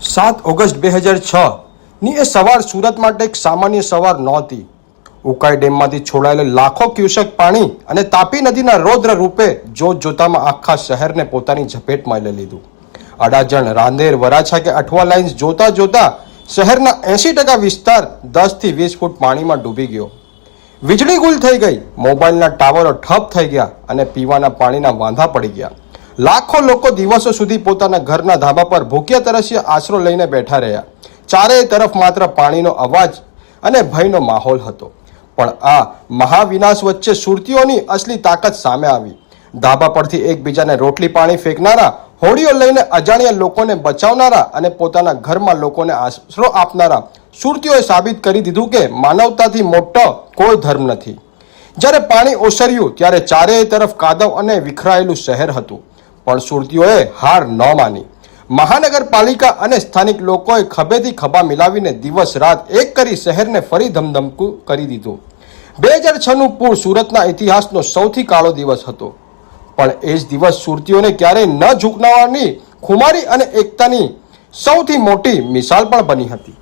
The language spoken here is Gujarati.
7 ઓગસ્ટ 2006ની એ સવાર સુરત માટે એક સામાન્ય સવાર નહોતી. ઉકાઈ ડેમમાંથી છોડાયેલા લાખો ક્યુસેક પાણી અને તાપી નદીના રૌદ્ર રૂપે જોતજોતામાં આખા શહેરને પોતાની ઝપેટમાં લઈ લીધું. અડાજણ, રાંદેર, વરાછા કે અઠવા લાઇન્સ જોતા જોતા શહેરના 80% વિસ્તાર 10થી 20 ફૂટ પાણીમાં ડૂબી ગયો. વીજળી ગુલ થઈ ગઈ, મોબાઈલના ટાવરો ઠપ થઈ ગયા અને પીવાના પાણીના વાંધા પડી ગયા. લાખો લોકો દિવસો સુધી પોતાના ઘરના ધાબા પર ભૂખ્યા તરસ્યા આશરો લઈને બેઠા રહ્યા. ચારેય તરફ માત્ર પાણીનો અવાજ અને ભયનો માહોલ હતો. પણ આ મહાવિનાશ વચ્ચે સુરતીઓની અસલી તાકાત સામે આવી. ધાબા પરથી એકબીજાને રોટલી પાણી ફેંકનારા, હોડીઓ લઈને અજાણ્યા લોકોને બચાવનારા અને પોતાના ઘરમાં લોકોને આશરો આપનારા સુરતીઓએ સાબિત કરી દીધું કે માનવતાથી મોટો કોઈ ધર્મ નથી. જ્યારે પાણી ઓસર્યું ત્યારે ચારેય તરફ કાદવ અને વિખરાયેલું શહેર હતું. પણ સુરતીઓએ હાર ન માની. મહાનગરપાલિકા અને સ્થાનિક લોકોએ ખભેથી ખભા મિલાવીને દિવસ રાત એક કરી શહેરને ફરી ધમધમકું કરી દીધું. 2006નું પૂર સુરતના ઇતિહાસનો સૌથી કાળો દિવસ હતો. પણ એ જ દિવસ સુરતીઓને ક્યારેય ન ઝૂકનાવાની ખુમારી અને એકતાની સૌથી મોટી મિસાલ પણ બની હતી.